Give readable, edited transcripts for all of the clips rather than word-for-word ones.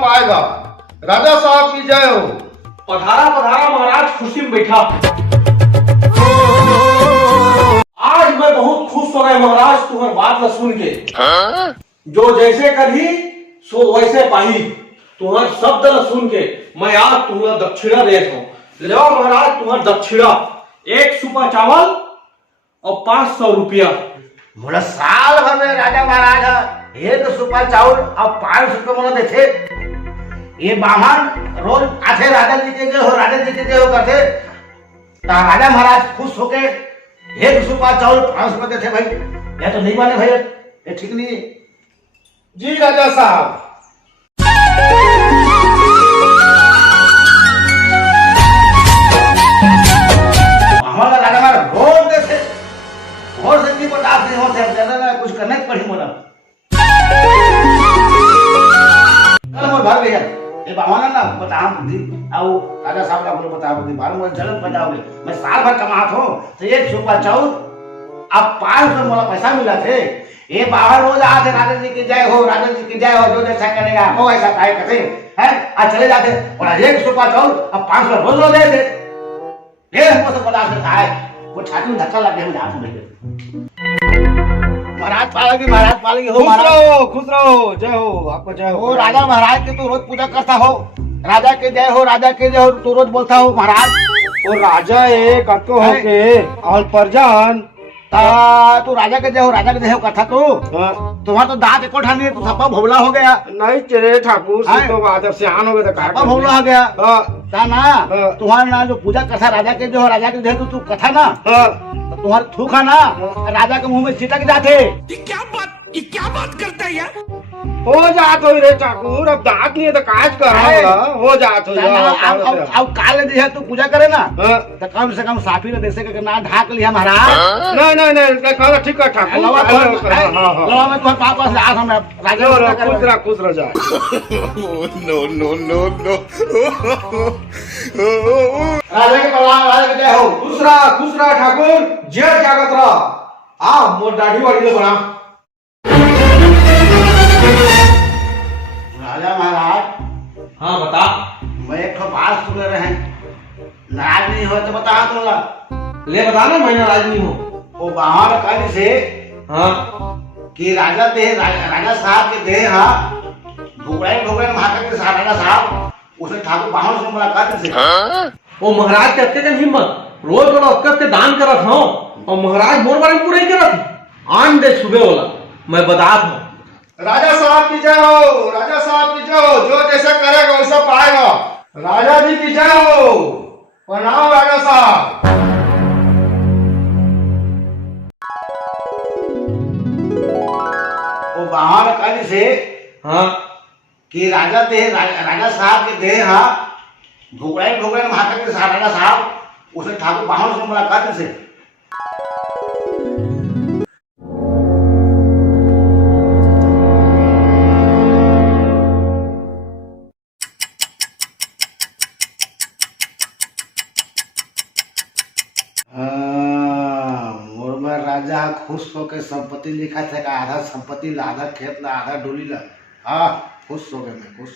पाएगा। राजा साहब की जय हो। पधारा पधारा महाराज, खुशी में बैठा। आज मैं बहुत खुश हो गया महाराज तुम्हारी बात न सुन के। जो जैसे करी सो वैसे पाही। तुम्हारे शब्द न सुन के मैं आज तुम्हारा दक्षिणा देता हूँ। ले महाराज तुम्हारा दक्षिणा, 1 सुपा चावल और 500 रुपया। मोला साल भर में राजा महाराज 1 सुपा चावल और 500 रुपये मोला देते। ये बामन रोज आते राजा जी के हो, राजा जी के हो करते। राजा महाराज खुश होके 1 सुपा चावल 500 रुपये देते। भाई यह तो नहीं माने भाई, ये ठीक नहीं है जी राजा साहब। हमारा राजा महाराज रोज देते। और संजी को डाक नहीं होते, ज्यादा कुछ करना ही पड़ी मोला। कल मोर भर गया ये बामन ना बताओ बुद्धि आओ राजा साहब का बोलो बताओ बुद्धि बार मुझे जलन बताओगे। मैं साल भर कमात हूँ तो 1 सुपा चावल अब 500 मोला पैसा मिला थे। ये बाहर रोज आते राजा जी की जय हो, राजा जी की जय हो, जो जैसा करेगा वो ऐसा काय करते हैं। आज चले जाते और 1 सुपा चावल अब 500 रोज रोज देते। ये हमको तो पता था वो छाती में धक्का लग गया। मुझे हाथ में महाराज पालेगी, महाराज पालेगी हो। खुश रहो, जय हो, आपको जय हो। वो राजा महाराज के तो रोज पूजा करता हो। राजा के जय हो, राजा के जय हो तो रोज बोलता हो महाराज। और राजा एक अतो हो के और परजान तू राजा के जय हो, राजा के जय हो करता तो तुम्हारा तो दांत एको ठानी तो थप्पा भोला हो गया। नहीं चले ठाकुर से तो आदर से आन हो गए तो थप्पा भोला हो गया ता ना। तुम्हारा ना जो पूजा कथा राजा के जो हो, राजा के जय तू कथा ना तो तुम्हारे थूका ना राजा के मुंह में छिटक जाते। ये क्या बात करता है यार। हो जात हो रे ठाकुर, अब दांत नहीं है तो काज कर हो जात हो। अब काले दिया तू पूजा करे ना तो कम से कम साफी ने देसे के ना ढाक लिया महाराज। नहीं ठीक है ठाकुर। लवा में तुम्हारे पापा से आज हम राजा खुश रह जा। नो राजा के प्रणाम, राजा के जय हो। खुश रहा ठाकुर, जय जागत रहा। आ मोर दाढ़ी वाड़ी ले बना। राजा महाराज हाँ बता। मैं एक बात सुन रहे हैं, नाराज नहीं हो तो बता दूंगा। ले बता ना, मैं नाराज नहीं हूँ। वो बाहर काली से हाँ कि राजा साहब के दे हाँ ढोकड़ा महाराज के साथ राजा साहब उसने ठाकुर बाहर से मुलाकात से वो महाराज कहते हैं हिम्मत रोज बड़ा अक्कत के दान करत हूँ और महाराज मोर बारे में पूरा ही करत आन दे सुबह वाला मैं बतात हूँ। राजा साहब की जय हो, राजा साहब की जय हो, जो जैसा करेगा वैसा पाएगा। राजा जी की जय हो, प्रणाम राजा साहब। वो बाहर काली से हाँ कि राजा साहब के दे हाँ ढोकड़ा महाराज के साथ राजा साहब उसने ठाकुर बाहर से मुलाकात से राजा खुश होकर संपत्ति लिखा था कि आधा संपत्ति ला, आधा खेत ला, आधा डोली ला। हाँ खुश हो गए, मैं खुश हो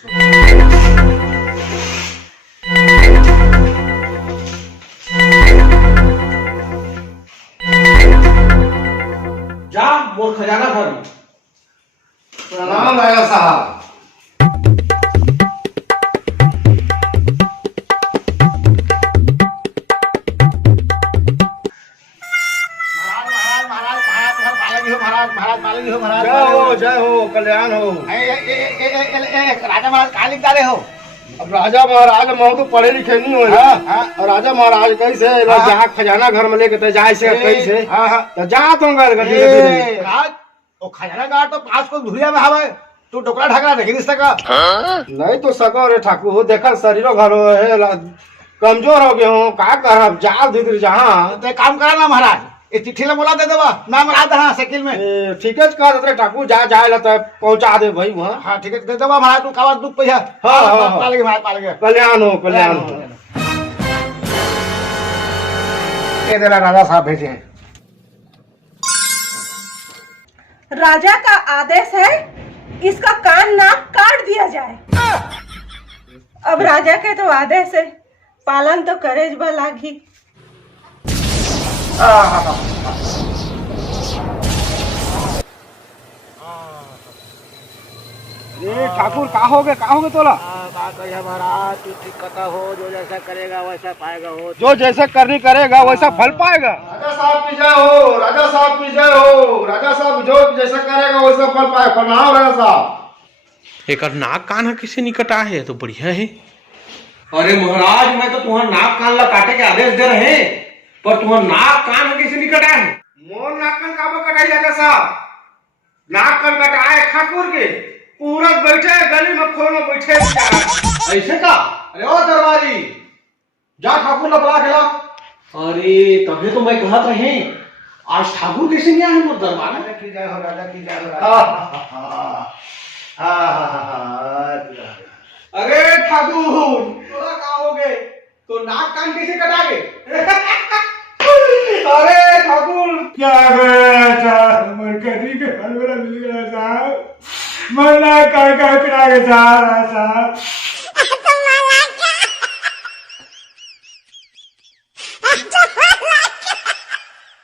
जा मोर खजाना भर। प्रणाम राजा साहब। जय हो, कल्याण हो। राजा महाराज कहा लिख डाले हो। अब राजा महाराज महो तो पढ़े लिखे नहीं हो। और राजा महाराज कैसे जहाँ खजाना घर में लेके तो जाए से कैसे तो जा तो खजाना गाड़ तो पास को धुरिया में हवा तू टोकरा ढाकरा देख नहीं सका। नहीं तो सको रे ठाकुर हो, देखा शरीरों घर है कमजोर हो गए हो का कर जा धीरे जहाँ तो काम करा ना महाराज, ये चिट्ठी ला बोला दे देवा नाम रात हाँ साइकिल में। ठीक है कर ठाकुर जा जाए तो पहुंचा दे भाई वहाँ। हाँ ठीक है दे देवा महाराज, तू कावा दुख पैसा। हाँ पालेगे महाराज पालेगे। कल्याण हो, कल्याण हो। ये देना राजा साहब भेजे हैं। राजा का आदेश है इसका कान नाक काट दिया जाए। अब राजा के तो आदेश है, पालन तो करेज बा लागी। ठाकुर का हो गए तोला महाराज, तू ठीक कथा हो, जो जैसा करेगा वैसा पाएगा, हो जो जैसा करनी करेगा वैसा फल पाएगा। राजा साहब की जय हो, राजा साहब की जय हो, राजा साहब जो जैसा करेगा वैसा फल पाए। प्रणाम राजा साहब। एक नाक कान किसी निकट आहे तो बढ़िया है। अरे महाराज, मैं तो तुम्हारा नाक कान ला काटे के आदेश दे रहे हैं, पर तुम्हारा नाक कान किसी निकट आए। मोर नाकन काबो कटाई राजा साहब, नाक कन कटाए ठाकुर के पूरा बैठे गली में खोलो बैठे बेचारा। ऐसे का? अरे ओ दरबारी, जा ठाकुर ला बुला के ला। अरे तभी तो मैं कहत रहे, आज ठाकुर कैसे नहीं आए मोर दरबार में? राजा की जय हो, राजा की जय हो। अरे ठाकुर, थोड़ा कहा हो गए तो नाक कान कैसे कटा गए? अरे ठाकुर, क्या मरकरी के हलवा मिल गया साहब, मरना का करा के साहब।